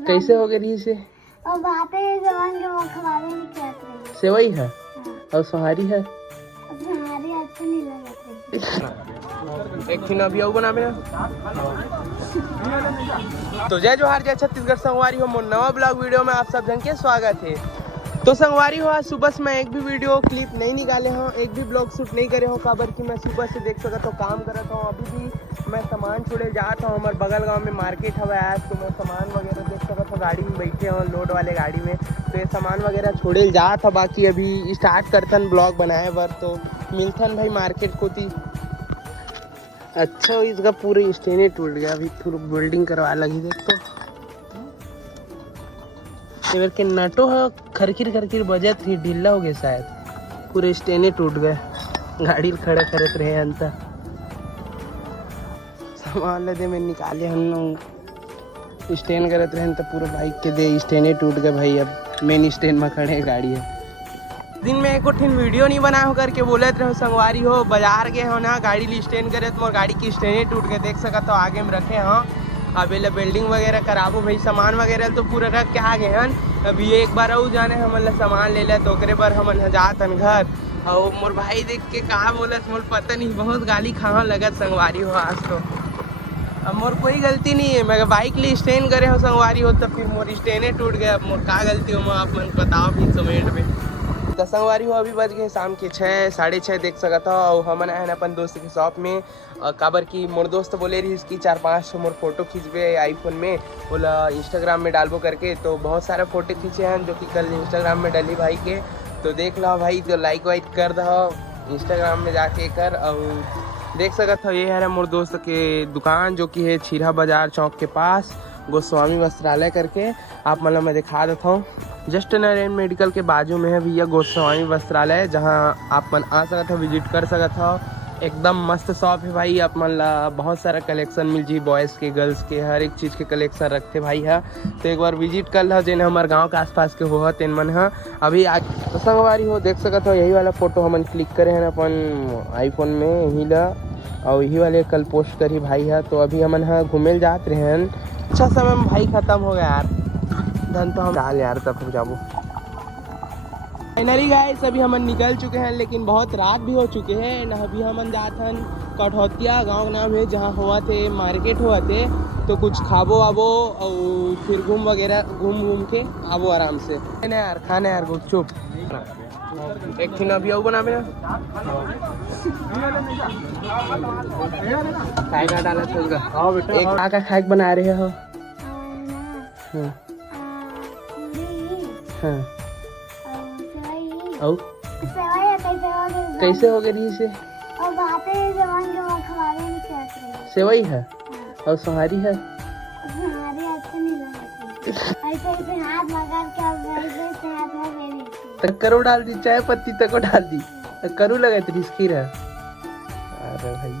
कैसे हो गई से? और बातें जवान के वो खवावे नहीं कहते हैं। सेवई है और सोहारी है। हमारी अच्छी नहीं लगती। एक फिन अभी आओ बना मेरा। तो जय जोहार जय छत्तीसगढ़ संगवारी हो, मोर नवा ब्लॉग वीडियो में आप सब जन के स्वागत है। तो संगवारी हो, आज सुबह से मैं एक भी वीडियो क्लिप नहीं निकाले हूँ, एक भी ब्लॉग शूट नहीं करे हूँ। काबर कि मैं सुबह से देख सकता हूँ काम करता हूँ। अभी भी मैं सामान छोड़े जाता हूँ, हमारे बगल गांव में मार्केट हवा आज, तो मैं सामान वगैरह देख सकता हूँ। गाड़ी में बैठे हूँ, लोड वाले गाड़ी में, तो ये सामान वगैरह छोड़े जाता था। बाकी अभी स्टार्ट करथन ब्लॉग बनाए बर, तो मिलथन भाई मार्केट को थी। अच्छा इसका पूरे स्टेने टूट गया, अभी पूरा बिल्डिंग करवा लगी। देख तो के नटो है खरखिर खरखिर बजत थी, ढीला हो गया शायद, पूरे स्टेने टूट गए। गाड़ी खड़ा करत रहे अंत सामान ले दे में निकाले हम स्टेन करत रहे तो पूरा बाइक के दे स्टेने टूट गए भाई। अब मेन स्टेन में खड़े गाड़ी है। दिन में एक ठिन वीडियो नहीं बना हो करके बोलत रहे संगवारी हो, बाजार गए हो ना गाड़ी स्टेन करे तो मोर गाड़ी की स्टेने टूट गए। देख सकत हो आगे में रखे हाँ, अब बिल्डिंग वगैरह कराबो भाई, सामान वगैरह तो पूरा रख के आ गए हन। अभी एक बार और जाने हमन ला सामान ले ले तो ओकरे पर हमन जातन घर। और मोर भाई देख के कहा बोलत मोर पता नहीं, बहुत गाली खावा लगत संगवारी हो आज तो। अब मोर कोई गलती नहीं है, मैं बाइक लिए स्टेन करे हो संगवारी हो, तो फिर मोर स्टेने टूट गया। अब मोर का गलती हो आप मन बताओ भी कमेंट में। तो संगवारी हो अभी बज गए शाम के 6 साढ़े 6 देख सकता हो। और हमन आए अपन दोस्त के शॉप में, काबर की मोर दोस्त बोले रही इसकी 4-5 मोर फोटो खींचबे आईफोन में, बोला इंस्टाग्राम में डालबो करके। तो बहुत सारे फोटो खींचे हैं जो कि कल इंस्टाग्राम में डली भाई के, तो देख लो भाई, तो लाइक वाइक कर दो इंस्टाग्राम में जाके कर। और देख सकते हो ये है मोर दोस्त के दुकान जो कि है छीरा बाजार चौक के पास, गोस्वामी वस्त्रालय करके। आप मतलब मैं दिखा देता हूँ, जस्ट नारायण मेडिकल के बाजू में है भैया गोस्वामी वस्त्रालय, जहाँ आप मन आ सकते हो, विजिट कर सकते हो। एकदम मस्त शॉप है भाई। आप मन ला बहुत सारा कलेक्शन मिल जी, बॉयज़ के गर्ल्स के हर एक चीज़ के कलेक्शन रखते भाई है। तो एक बार विजिट कर लो, जिन्हें हमारे गांव के आसपास के हो तेन मन है। अभी आज तो संगवारी हो देख सकते हो, यही वाला फोटो हमन क्लिक करे हैं अपन आईफोन में यही ला, और यही वाले कल पोस्ट करी भाई है। तो अभी हमन है घूमे जात रहे हैं। अच्छा समय में भाई खत्म हो गया यार, धन तो हम डाल यार तब हो जाबो। फाइनली गाइस अभी हमन निकल चुके हैं, लेकिन बहुत रात भी हो चुके हैं ना। अभी हमन जात हन कठौतिया गांव नाम है, जहां हुआ थे मार्केट हुआ थे, तो कुछ खाबो आबो और फिर घूम के आबो आराम से। ना यार खाना यार गुपचुप एक फिन अभी आओ बना मेरा खाए का डाला था एक का खाए बना रहे हो। हाँ औ कैसे हो गई से? और बातें जवान के वो खवावे नहीं कहते हैं। सेवई है और सोहारी है। हमारी अच्छी नहीं लगती। ऐसे हाथ लगा के अब हाथ में मेरी करो डाल दी, चाय पत्ती तक डाल दी, करू लगा तो रिस्की रहा। अरे भाई